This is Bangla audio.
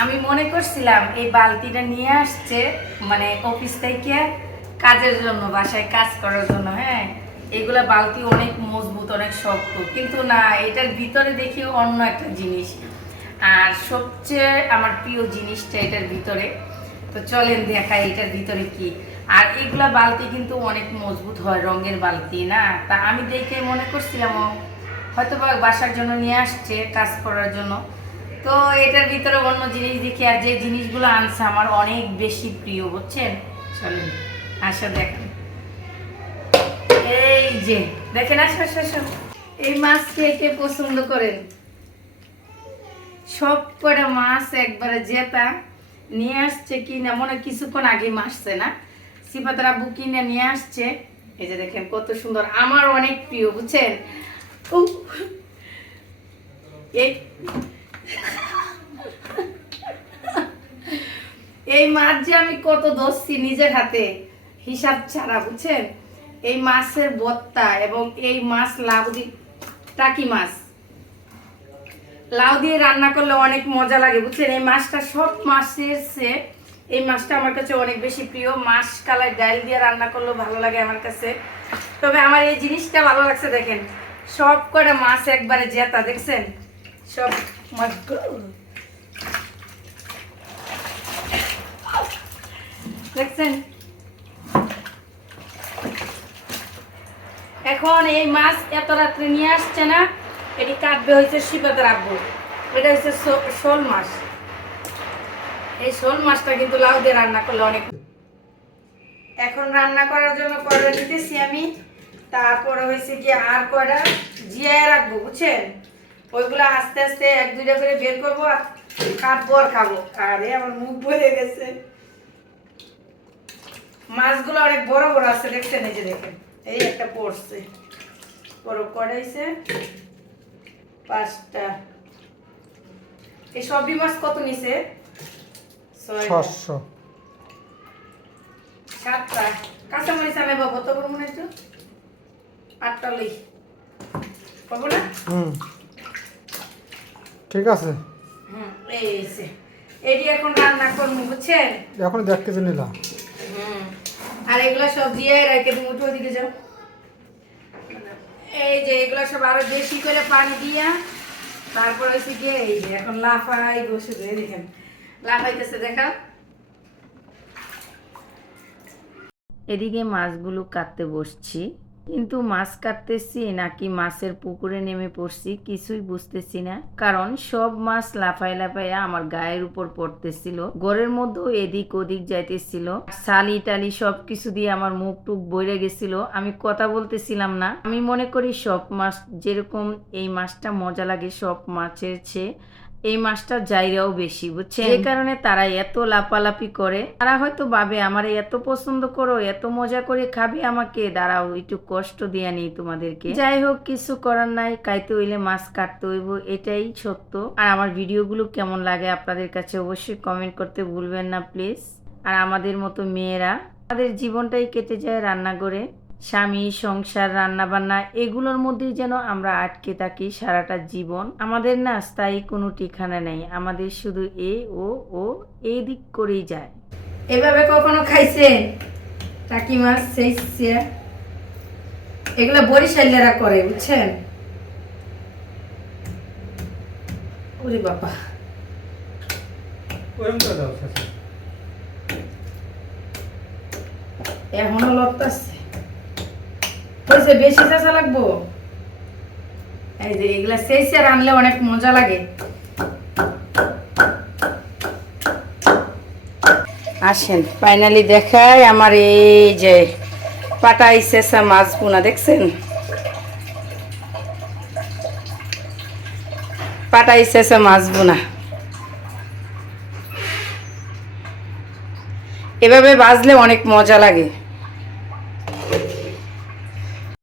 আমি মনে করছিলাম এই বালতিটা নিয়ে আসছে মানে অফিস থেকে কাজের জন্য, বাসায় কাজ করার জন্য হ্যাঁ? এগুলা বালতি অনেক মজবুত, অনেক শক্ত। কিন্তু না, এটার ভিতরে দেখি অন্য একটা জিনিস। আর সবচেয়ে আমার প্রিয় জিনিসটা এটার ভিতরে। তো চলেন দেখাই এটার ভিতরে কি। আর এগুলা বালতি কিন্তু অনেক মজবুত হয়, রঙের বালতি, না? তা আমি দেখে মনে করছিলাম হয়তো বা বাসার জন্য নিয়ে আসছে, কাজ করার জন্য। তো এটার ভিতরে অন্য জিনিস দেখি আর যে জিনিসগুলো আনছে আমার অনেক বেশি প্রিয় বুঝছেন? চলেন। আসা দেখেন। এই যে দেখেন আসো আসো এই মাছ কে কে পছন্দ করেন। সব কটা মাছ একবারে জেতা নিয়ে আসছে কিনা মনে হয় কিছুক্ষণ আগে মাসছে না? সিফাতের আব্বু কিনে নিয়ে আসছে। এই যে দেখেন কত সুন্দর। আমার অনেক প্রিয় বুঝছেন? এই এই মাছ যে আমি কত ধরছি নিজের হাতে হিসাব ছাড়া, বুঝছেন? এই মাছের বত্তা এবং এই মাছ লাউ দি টাকি মাছ? লাউ দিয়ে রান্না করলে অনেক মজা লাগে, বুঝছেন? এই মাছটা সব মাছের চেয়ে এই মাছটা আমার কাছে অনেক বেশি প্রিয়। মাছ কালাই ডাল দিয়ে রান্না করলেও ভালো লাগে আমার কাছে। তবে আমার এই জিনিসটা ভালো লাগছে দেখেন। সব করে মাছ একবারে জেতা, দেখছেন? সব মাছগুলো দেখছেন? এখন এই মাছ এত রাত্রে নিয়ে আসছে না, এটি কাটবে হয়েছে শিবাদের আব্বু। এটা হচ্ছে শোল মাছ। এই শোল মাছটা কিন্তু লাউ দিয়ে রান্না করলে অনেক এখন রান্না করার জন্য কয়টা নিতেছি আমি। তারপরে হয়েছে কি আর কয়টা জিয়ায় রাখব, বুঝছেন? ওইগুলো আস্তে আস্তে এক দুইটা করে বের করব আর কাটবো আর খাব। আরে, আমার মুখ ভরে গেছে। মাছগুলো অনেক বড় বড় আছে দেখছেন এই যে দেখেন। এই একটা পড়ছে। বড় কড়াইছে পাঁচটা। এই সবই মাছ কত নিছে। ছশো। সাতটা। কাঁচামরিচ আমি বাবু তো মনে একটু আটটা লই। পাবো না? হুম। ঠিক আছে। হুম এই এটি এখন রান্না করব বুঝছেন? এখন দেখ কেজি নিলাম। আর এগুলো সব দিয়ে রেখে তুমি উঠে ওদিকে যাও। এই যে এগুলো সব আরও বেশি করে পানি দিয়া, তারপর হচ্ছে গিয়ে এই যে এখন লাফাই বসে দিয়ে দেখেন। লাফাইতেছে দেখা এদিকে মাছগুলো কাটতে বসছি। কিন্তু মাছ কাটতেছি, নাকি মাছের পুকুরে নেমে পড়ছি কিছুই বুঝতেছি না। কারণ সব মাছ লাফাই লাফাই আমার গায়ের উপর পড়তেছিল, ঘরের মধ্যেও এদিক ওদিক যাইতেছিল। সালি টালি সব কিছু দিয়ে আমার মুখ টুক বইরে গেছিল, আমি কথা বলতেছিলাম না। আমি মনে করি সব মাছ যেরকম এই মাছটা মজা লাগে, সব মাছের চেয়ে এই মাছটা জায়গাও বেশি বুঝছে এই কারণে তারা এত লাপালাপি করে। তারা হয়তো ভাবে আমার এত পছন্দ করো এত মজা করে খাবে আমাকে দাঁড়াও একটু কষ্ট দিয়া নেই তোমাদেরকে। যাই হোক কিছু করার নাই কাইতে হইলে মাছ কাটতে হইব এটাই সত্য। আর আমার ভিডিওগুলো কেমন লাগে আপনাদের কাছে অবশ্যই কমেন্ট করতে ভুলবেন না প্লিজ আর আমাদের মতো মেয়েরা তাদের জীবনটাই কেটে যায় রান্নাঘরে। স্বামী সংসার রান্না বান্না এগুলোর মধ্যেই যেন আমরা আটকে থাকি সারাটা জীবন। আমাদের না স্থায়ী কোনো ঠিকানা নেই। আমাদের শুধু এ ও ও এই দিক করেই যায়। এভাবে কখনো খাইছে? টাকি মাছ সেই এগুলো বরিশালেরা করে বুঝছেন? ওরে বাবা। এখনও লড়তাছে হয়েছে বেশি চেঁচা লাগবো? এই যে এগুলা সেই সে রানলে অনেক মজা লাগে। আসেন ফাইনালি দেখায় আমার এই যে পাটাই চেঁচা মাছ বোনা, দেখছেন? পাটাই চেঁচা মাছ বোনা। এভাবে বাজলে অনেক মজা লাগে।